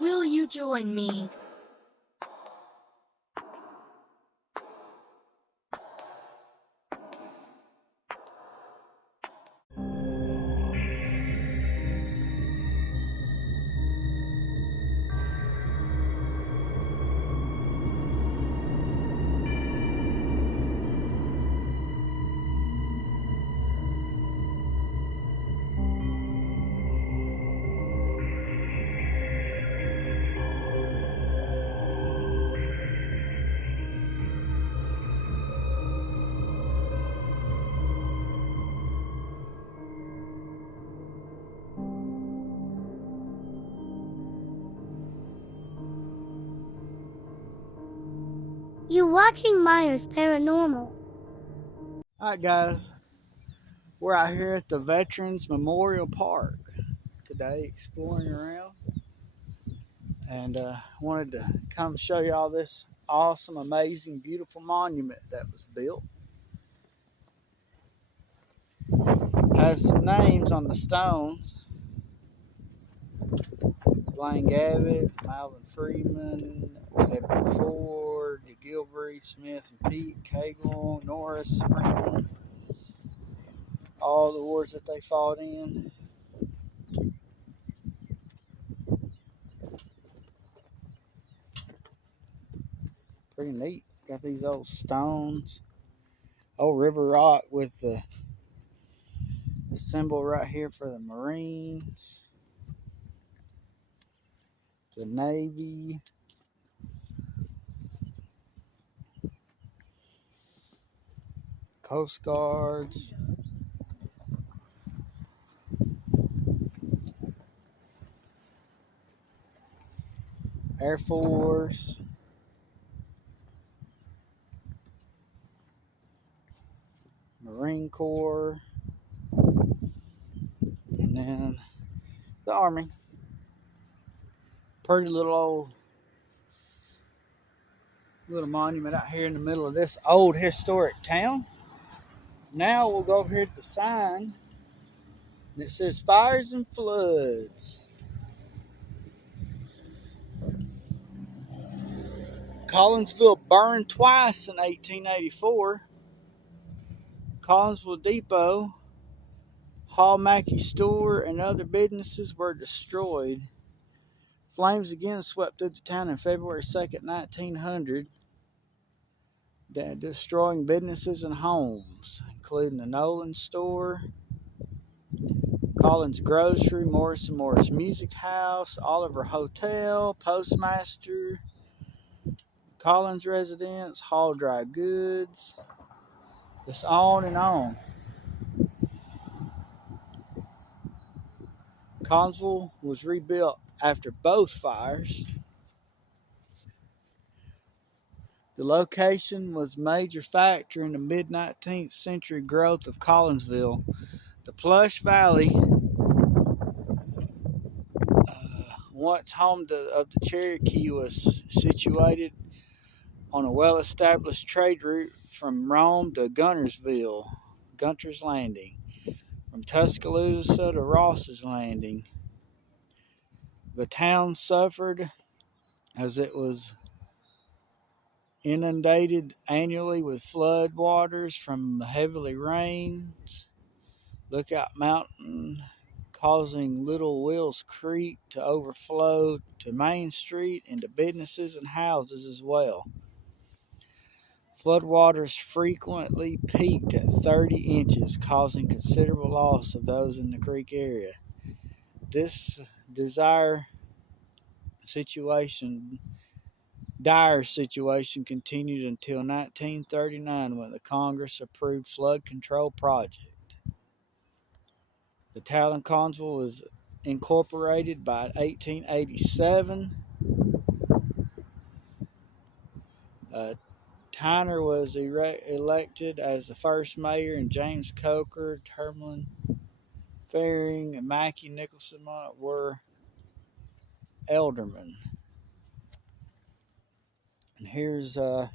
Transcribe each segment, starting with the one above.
Will you join me? You're watching Myers Paranormal. Alright guys, we're out here at the Veterans Memorial Park today exploring around, and wanted to come show y'all this awesome, amazing, beautiful monument that was built. Has some names on the stones: Blaine Gavitt, Malvin Freeman, Edward Ford, Gilbury, Smith and Pete, Cagle, Norris, Freeman, all the wars that they fought in. Pretty neat. Got these old stones, old river rock with the symbol right here for the Marines, the Navy, Coast Guards, Air Force, Marine Corps, and then the Army. Pretty little monument out here in the middle of this old historic town. Now we'll go over here to the sign, and it says Fires and Floods. Collinsville burned twice in 1884. Collinsville Depot, Hall Mackey Store, and other businesses were destroyed. Flames again swept through the town on February 2nd, 1900, destroying businesses and homes, including the Nolan Store, Collins Grocery, Morris and Morris Music House, Oliver Hotel, Postmaster, Collins Residence, Hall Dry Goods. Just on and on. Collinsville was rebuilt after both fires. The location was a major factor in the mid-19th century growth of Collinsville. The plush valley, once home of the Cherokee, was situated on a well-established trade route from Rome to Gunter's Landing, from Tuscaloosa to Ross's Landing. The town suffered as it was inundated annually with flood waters from the heavy rains. Lookout Mountain, causing Little Wills Creek to overflow to Main Street and to businesses and houses as well. Floodwaters frequently peaked at 30 inches, causing considerable loss of those in the creek area. This dire situation continued until 1939, when the Congress approved flood control project. The town of Collinsville was incorporated by 1887. Tyner was elected as the first mayor, and James Coker, Termelin, Faring, and Mackey Nicholson were aldermen. And here's a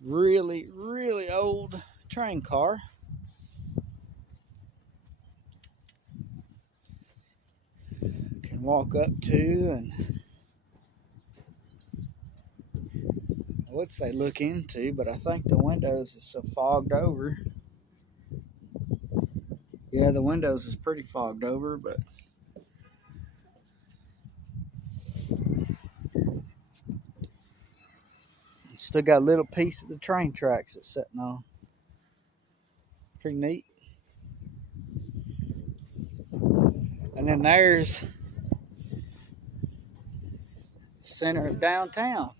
really, really old train car. can walk up to, and I would say look into, but I think the windows is so fogged over. Yeah, the windows is pretty fogged over, but still got a little piece of the train tracks it's sitting on. Pretty neat. And then there's center of downtown.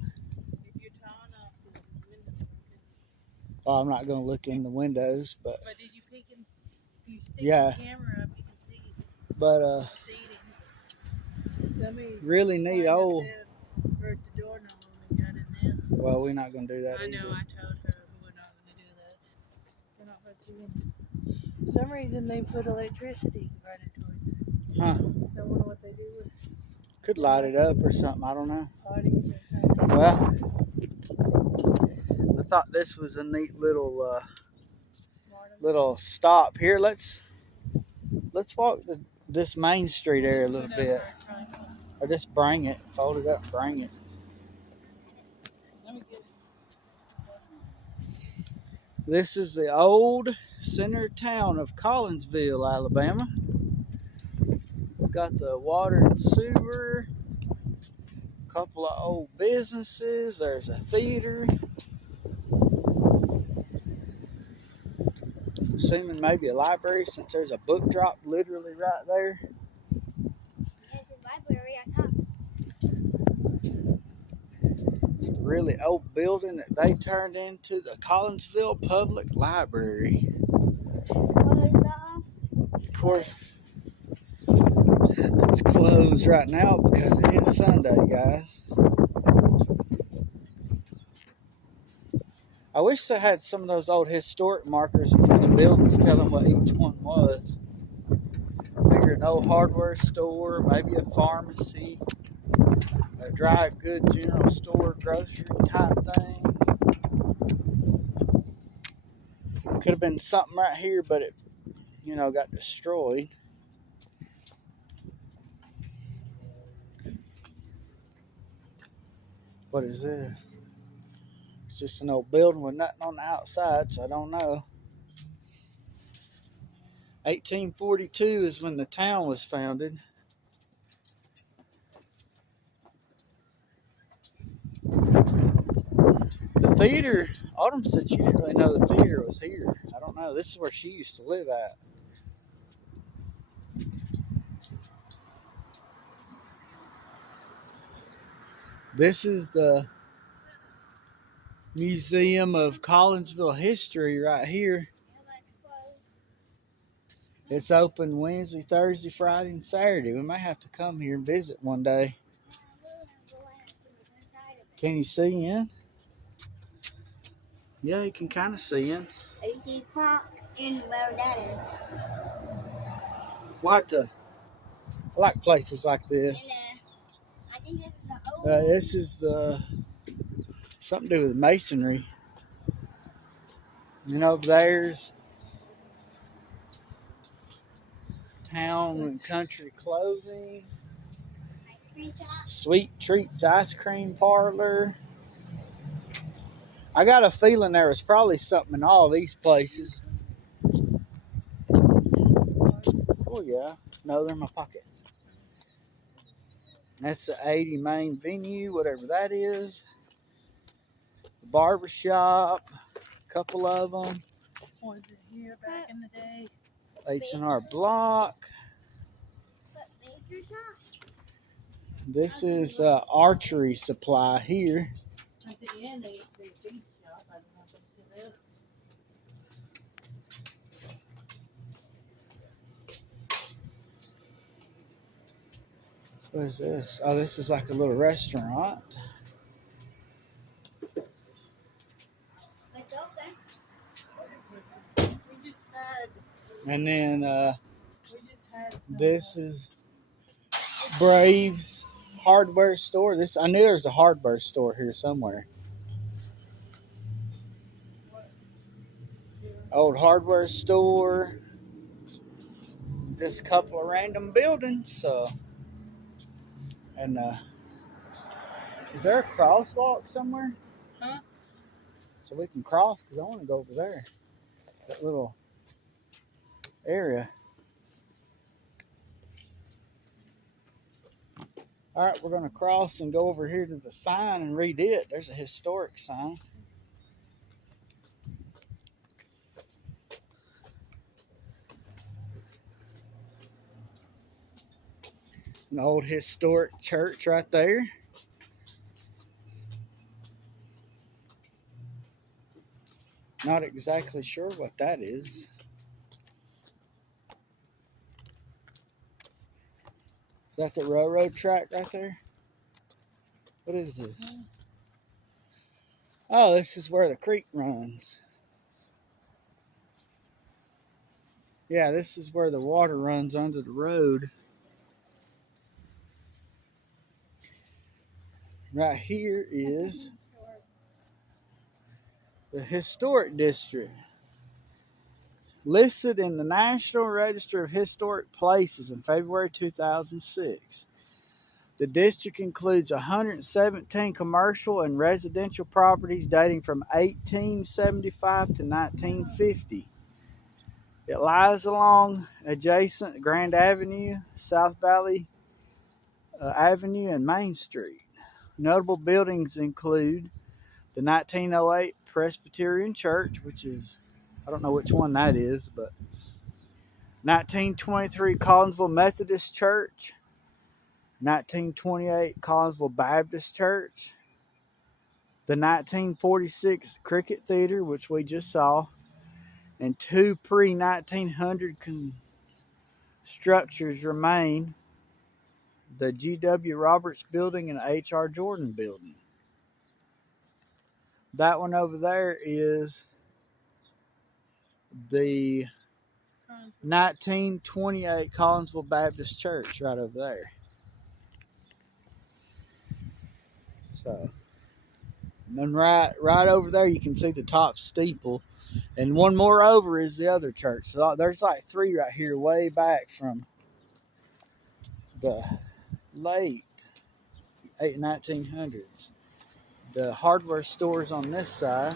Oh, I'm not going to look in the windows, but did you peek in? If you stick yeah, the camera up, you can see. But really neat old. Well, we're not going to do that. I know. Either. I told her we're not going to do that. We're not going to. For some reason, they put electricity running towards it. Huh? Don't know what they do with it. Could light it up or something. I don't know. Parties or something. Well, I thought this was a neat little stop here. Let's walk this main street area a little bit, or just bring it, fold it up, and bring it. Let me get it. This is the old center town of Collinsville, Alabama. We've got the water and sewer, a couple of old businesses. There's a theater. Assuming maybe a library, since there's a book drop literally right there. There's a library on top. It's a really old building that they turned into the Collinsville Public Library. What is that? Of course, it's closed right now because it is Sunday, guys. I wish they had some of those old historic markers in front of buildings telling what each one was. I figure an old hardware store, maybe a pharmacy, a dry good general store, grocery type thing. Could have been something right here, but it, got destroyed. What is this? It's just an old building with nothing on the outside, so I don't know. 1842 is when the town was founded. The theater, Autumn said she didn't really know the theater was here. I don't know. This is where she used to live at. This is the Museum of Collinsville History right here. It's open Wednesday, Thursday, Friday, and Saturday. We may have to come here and visit one day. Can you see in? Yeah, you can kind of see in. You see Kronk and where that is. I like places like this. I think this is the old This is something to do with masonry. And over there's Town and Country Clothing, Sweet Treats Ice Cream Parlor. I got a feeling there was probably something in all these places. Oh yeah, no, they're in my pocket. That's the 80 main venue, whatever that is. The barbershop, a couple of them. Was it here back in the day? H&R Block. This is archery supply here. At the end, they beat shop. I don't know if it's still there. What is this? Oh, this is like a little restaurant. It's open. We just had. And then We just had. this is Braves hardware store. I knew there was a hardware store here somewhere. Old hardware store. Just a couple of random buildings. So And is there a crosswalk somewhere? Huh? So we can cross, because I want to go over there. That little area. All right, we're going to cross and go over here to the sign and read it. There's a historic sign. An old historic church right there. Not exactly sure what that is. Is that the railroad track right there? What is this? Oh, this is where the creek runs. Yeah, this is where the water runs under the road. Right here is the historic district, listed in the National Register of Historic Places in February 2006. The district includes 117 commercial and residential properties dating from 1875 to 1950. It lies along adjacent Grand Avenue, South Valley Avenue, and Main Street. Notable buildings include the 1908 Presbyterian Church, which is, I don't know which one that is, but 1923 Collinsville Methodist Church, 1928 Collinsville Baptist Church, the 1946 Cricket Theater, which we just saw, and two pre-1900 structures remain, the G.W. Roberts Building and H.R. Jordan Building. That one over there is the 1928 Collinsville Baptist Church right over there. So, and then right over there you can see the top steeple, and one more over is the other church. So there's like three right here way back from the late 1900s. The hardware stores on this side.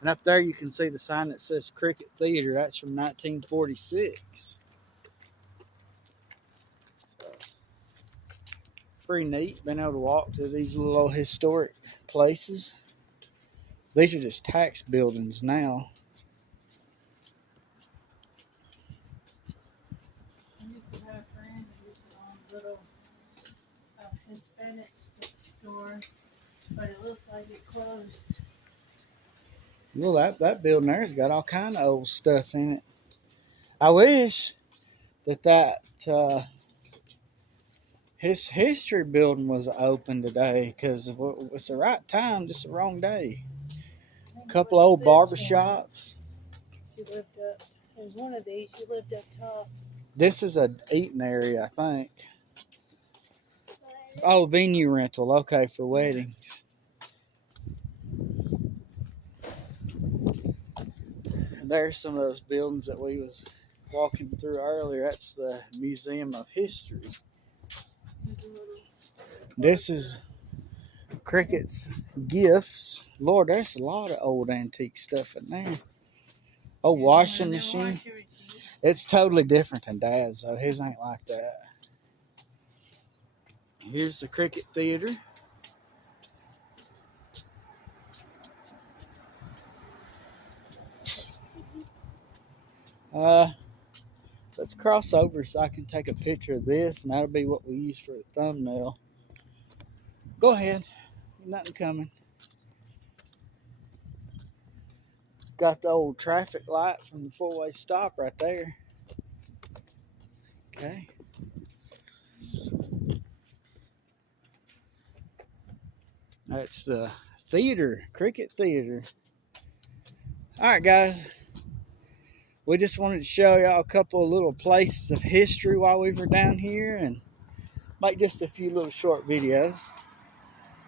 And up there you can see the sign that says Cricket Theater. That's from 1946. Pretty neat being able to walk to these little historic places. These are just tax buildings now. I used to have a friend who used to own a little Hispanic store, but it looks like it closed. Well, that building there's got all kind of old stuff in it. I wish that his history building was open today, because it's the right time, just the wrong day. A couple old barber shops. She lived up. There's one of these. She lived up top. This is a eating area, I think. Oh, venue rental. Okay, for weddings. And there's some of those buildings that we was walking through earlier. That's the Museum of History. This is Cricket's Gifts. Lord, there's a lot of old antique stuff in there. Oh, washing machine. It's totally different than Dad's, though. His ain't like that. Here's the Cricket Theater. Let's cross over so I can take a picture of this, and that'll be what we use for the thumbnail. Go ahead. Nothing coming. Got the old traffic light from the four-way stop right there. Okay. That's the theater, Cricket Theater. All right, guys. We just wanted to show y'all a couple of little places of history while we were down here, and make just a few little short videos.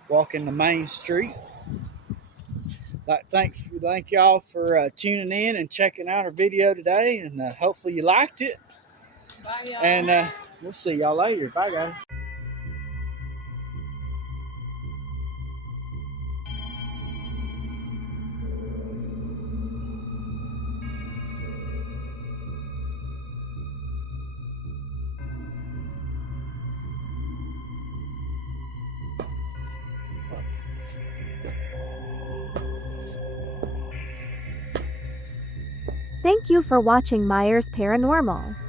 Walking the main street. Thank y'all for tuning in and checking out our video today, and hopefully you liked it. Bye, y'all. And We'll see y'all later. Bye, guys. Thank you for watching Myers Paranormal.